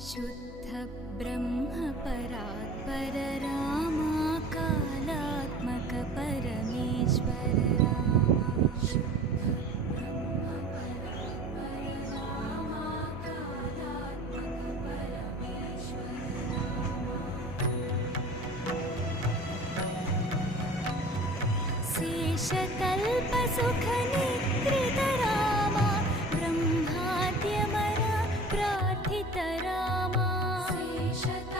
शुद्ध ब्रह्म परात्पर रामा कालात्मक परमेश्वर रामा शुद्ध ब्रह्म परात्पर रामा कालात्मक परमेश्वर रामा शेषकल्प सुख निद्रित रामा ब्रह्माद्यमर प्रार्थित रामा शेषकल्प